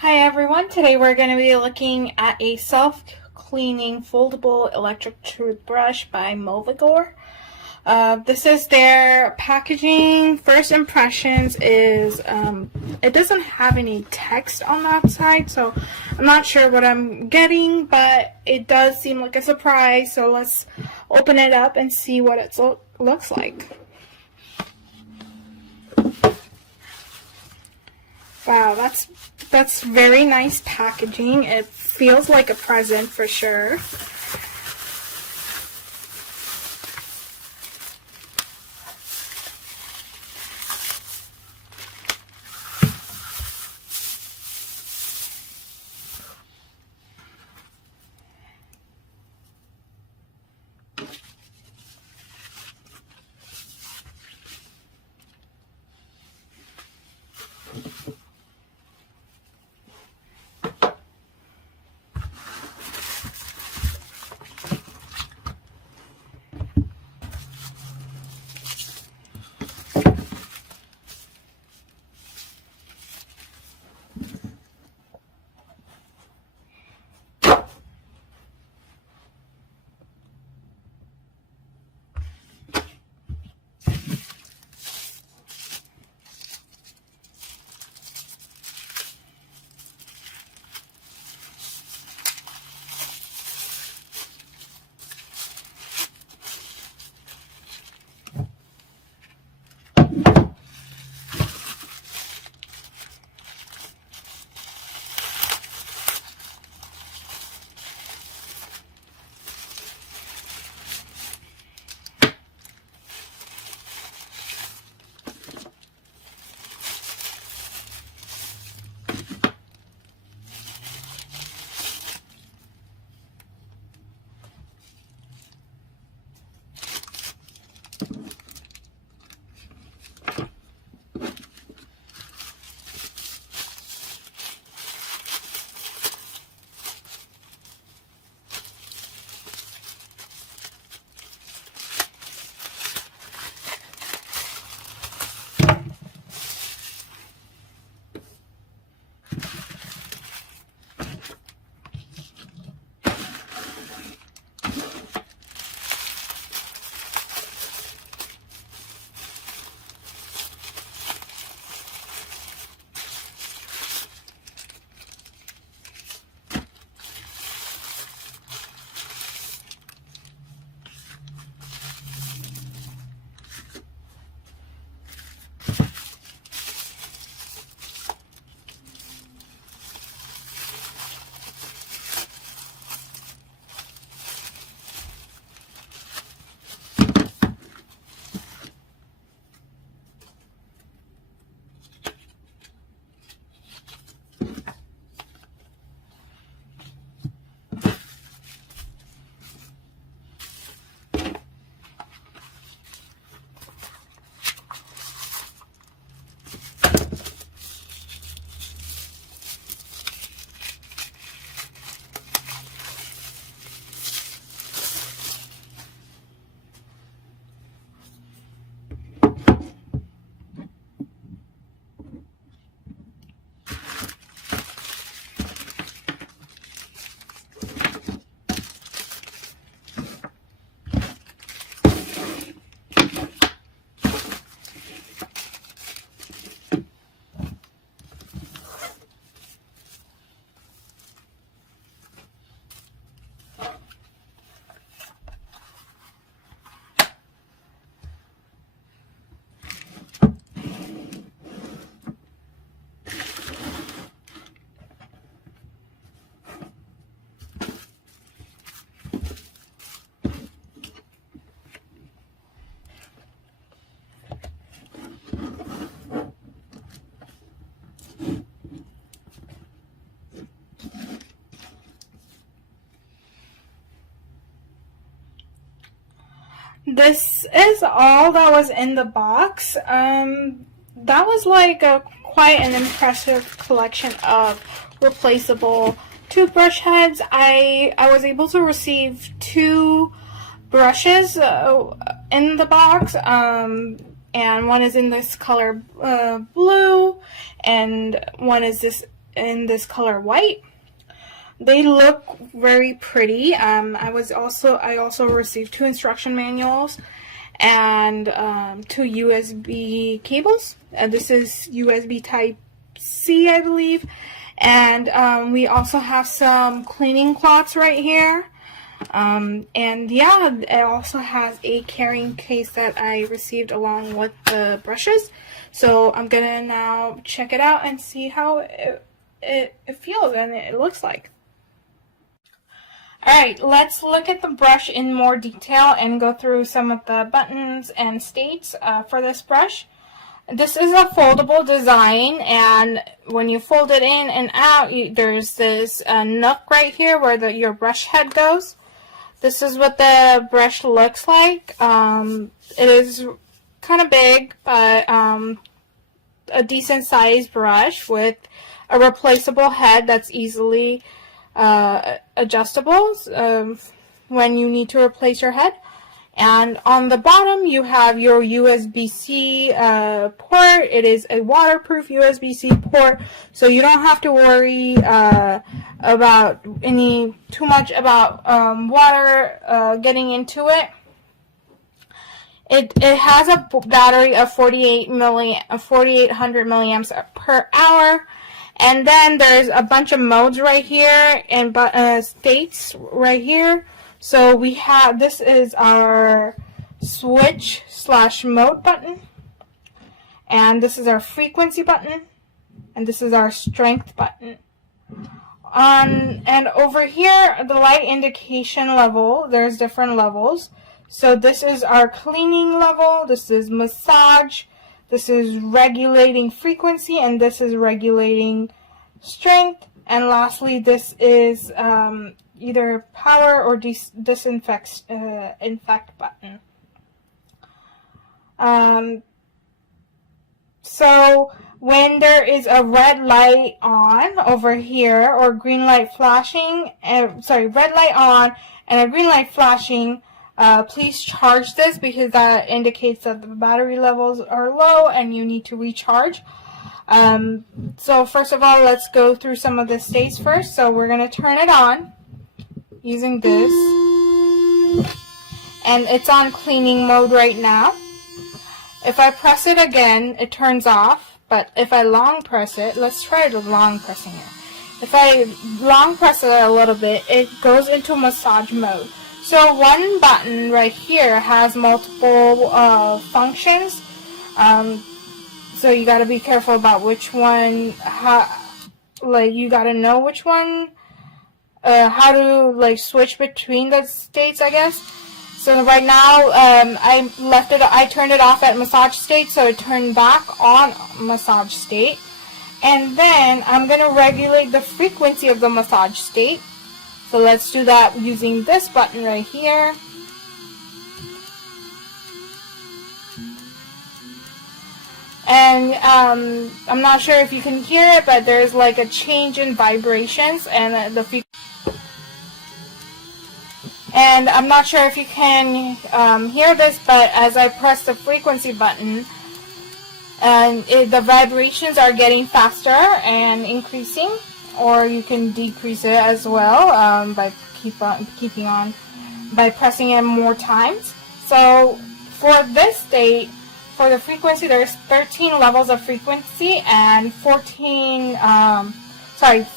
Hi everyone, today we're going to be looking at a self-cleaning foldable electric toothbrush by MOVIGOR. This is their packaging. First impressions is it doesn't have any text on the outside, so I'm not sure what I'm getting, but it does seem like a surprise, so let's open it up and see what it looks like. Wow, that's very nice packaging. It feels like a present for sure. This is all that was in the box. That was like quite an impressive collection of replaceable toothbrush heads. I was able to receive 2 brushes in the box, and one is in this color blue, and one is in this color white. They look very pretty. I also received 2 instruction manuals and 2 USB cables. This is USB Type C, I believe. And we also have some cleaning cloths right here. And yeah, it also has a carrying case that I received along with the brushes. So I'm gonna now check it out and see how it feels and it looks like. Alright, let's look at the brush in more detail and go through some of the buttons and states for this brush. This is a foldable design, and when you fold it in and out, there's this nook right here where your brush head goes. This is what the brush looks like. It is kind of big, but a decent sized brush with a replaceable head that's easily adjustable when you need to replace your head. And on the bottom you have your USB-C port. It is a waterproof USB-C port, so you don't have to worry about too much about water getting into it. It has a battery of 4,800 milliamps per hour. And then there's a bunch of modes right here and states right here. So we have, this is our switch/mode button. And this is our frequency button. And this is our strength button. And over here, the light indication level, there's different levels. So this is our cleaning level, this is massage, this is regulating frequency, and this is regulating strength. And lastly, this is either power or infect button. So when there is a red light on over here or green light flashing, red light on and a green light flashing, please charge this because that indicates that the battery levels are low and you need to recharge. So first of all, let's go through some of the states first. So we're going to turn it on using this. And it's on cleaning mode right now. If I press it again, it turns off. But if I long press it, let's try the long pressing it. If I long press it a little bit, it goes into massage mode. So one button right here has multiple functions. So you got to be careful about which one. You got to know which one. How to switch between the states, I guess. So right now, I turned it off at massage state, so it turned back on massage state. And then I'm going to regulate the frequency of the massage state. So let's do that using this button right here. And I'm not sure if you can hear it, but there's like a change in vibrations and And I'm not sure if you can hear this, but as I press the frequency button, the vibrations are getting faster and increasing, or you can decrease it as well by by pressing it more times. So for this state, for the frequency, there's 13 levels of frequency and 14.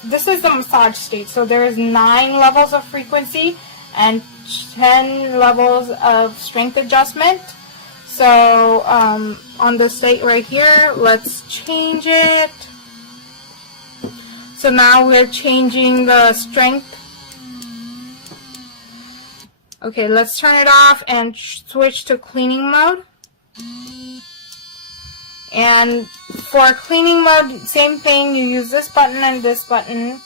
This is the massage state. So there is 9 levels of frequency and 10 levels of strength adjustment. So on the state right here, let's change it. So now we're changing the strength. Okay, let's turn it off and switch to cleaning mode. And for cleaning mode, same thing, you use this button and this button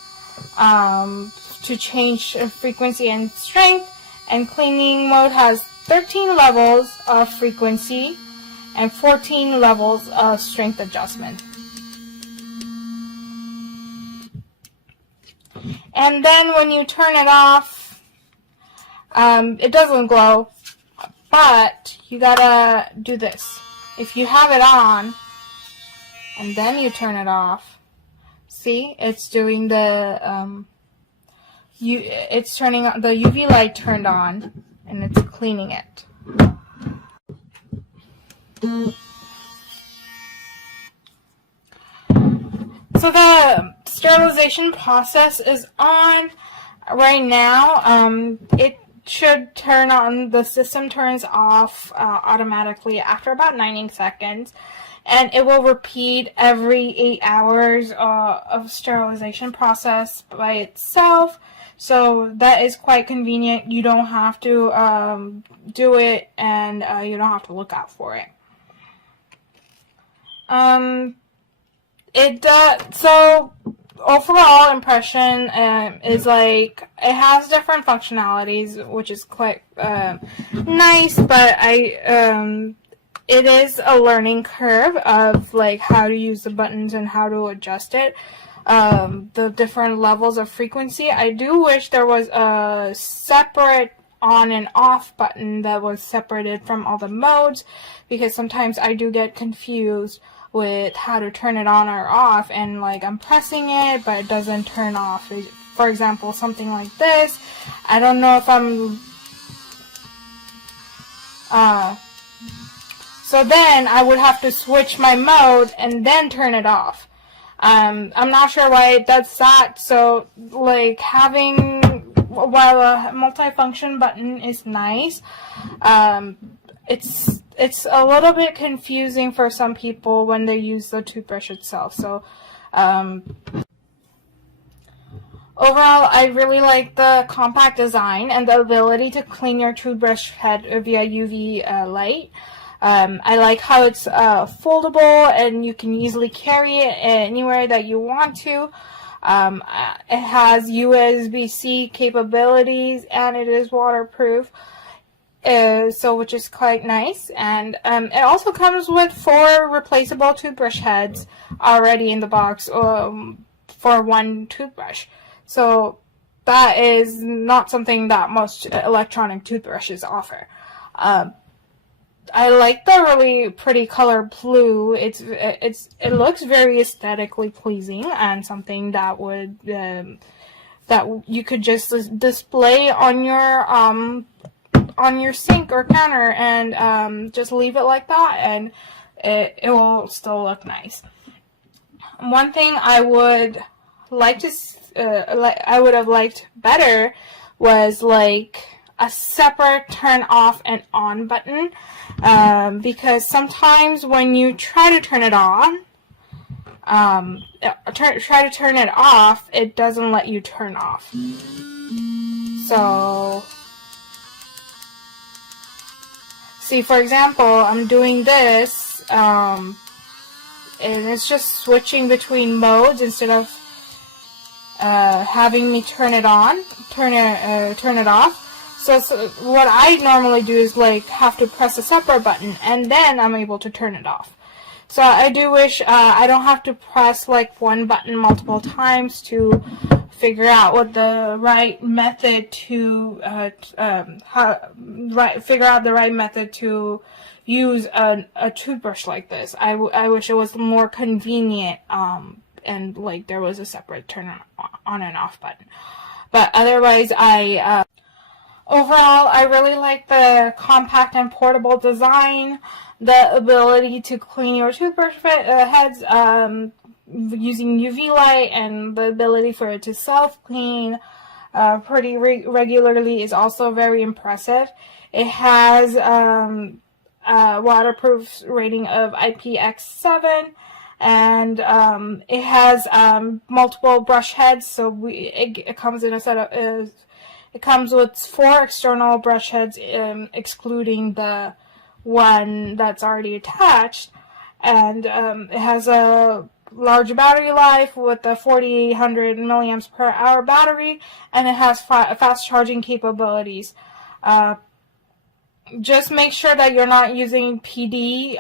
to change frequency and strength. And cleaning mode has 13 levels of frequency and 14 levels of strength adjustment. And then when you turn it off, it doesn't glow, but you gotta do this. If you have it on and then you turn it off, See, it's doing the it's turning on, the UV light turned on, and it's cleaning it. So the sterilization process is on right now. It should turn on, the system turns off automatically after about 90 seconds, and it will repeat every 8 hours of sterilization process by itself. So that is quite convenient. You don't have to do it, and you don't have to look out for it. It does. So overall impression is like, it has different functionalities, which is quite nice, but it is a learning curve of like how to use the buttons and how to adjust it. The different levels of frequency. I do wish there was a separate on and off button that was separated from all the modes, because sometimes I do get confused with how to turn it on or off, and like I'm pressing it but it doesn't turn off. For example, something like this, I don't know if I'm so then I would have to switch my mode and then turn it off. I'm not sure why it does that. So like having, while a multifunction button is nice, it's a little bit confusing for some people when they use the toothbrush itself. So overall, I really like the compact design and the ability to clean your toothbrush head via UV light. I like how it's foldable and you can easily carry it anywhere that you want to. It has USB-C capabilities and it is waterproof, so which is quite nice. And it also comes with 4 replaceable toothbrush heads already in the box for one toothbrush. So that is not something that most electronic toothbrushes offer. I like the really pretty color blue. It looks very aesthetically pleasing and something that would that you could just display on your sink or counter and just leave it like that, and it will still look nice. One thing I would like to I would have liked better was like a separate turn off and on button, because sometimes when you try to turn it on, try to turn it off, it doesn't let you turn off. So see, for example, I'm doing this, and it's just switching between modes instead of having me turn it on, turn it off. So what I normally do is like have to press a separate button and then I'm able to turn it off. So I do wish I don't have to press like one button multiple times to figure out what the right method to figure out the right method to use a toothbrush like this. I wish it was more convenient and like there was a separate turn on and off button. But otherwise, overall, I really like the compact and portable design, the ability to clean your toothbrush heads using UV light, and the ability for it to self-clean pretty regularly is also very impressive. It has a waterproof rating of IPX7, and it has multiple brush heads, so it comes in a set of it comes with 4 external brush heads, excluding the one that's already attached, and it has a large battery life with a 4800 milliamps per hour battery, and it has fast charging capabilities. Just make sure that you're not using PD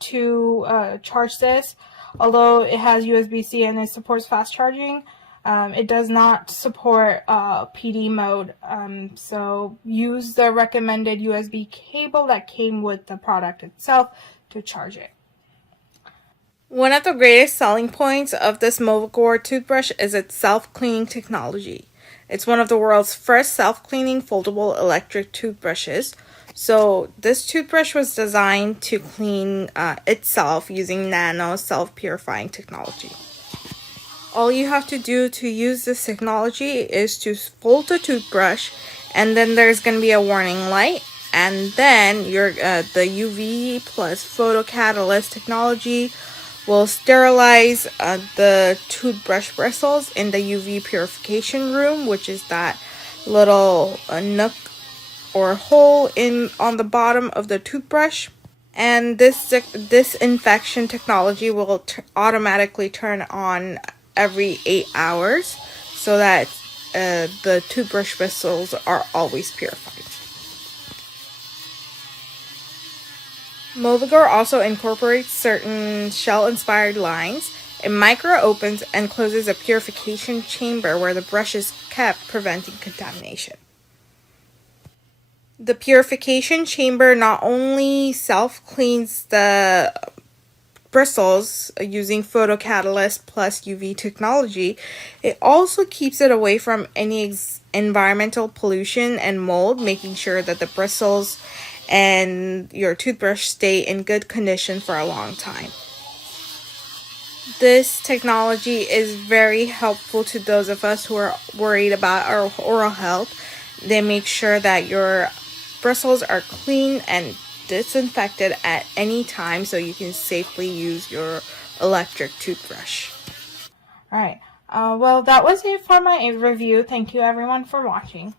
to charge this. Although it has USB-C and it supports fast charging, it does not support PD mode, so use the recommended USB cable that came with the product itself to charge it. One of the greatest selling points of this MOVIGOR toothbrush is its self-cleaning technology. It's one of the world's first self-cleaning foldable electric toothbrushes. So this toothbrush was designed to clean itself using nano self-purifying technology. All you have to do to use this technology is to fold the toothbrush, and then there's going to be a warning light, and then the UV plus photocatalyst technology will sterilize the toothbrush bristles in the UV purification room, which is that little nook or hole on the bottom of the toothbrush. And this disinfection technology will automatically turn on every 8 hours so that the toothbrush bristles are always purified. MOVIGOR also incorporates certain shell-inspired lines. It micro-opens and closes a purification chamber where the brush is kept, preventing contamination. The purification chamber not only self-cleans the bristles using photocatalyst plus UV technology, it also keeps it away from any environmental pollution and mold, making sure that the bristles and your toothbrush stay in good condition for a long time. This technology is very helpful to those of us who are worried about our oral health. They make sure that your bristles are clean and disinfected at any time so you can safely use your electric toothbrush. Alright, well, that was it for my review. Thank you everyone for watching.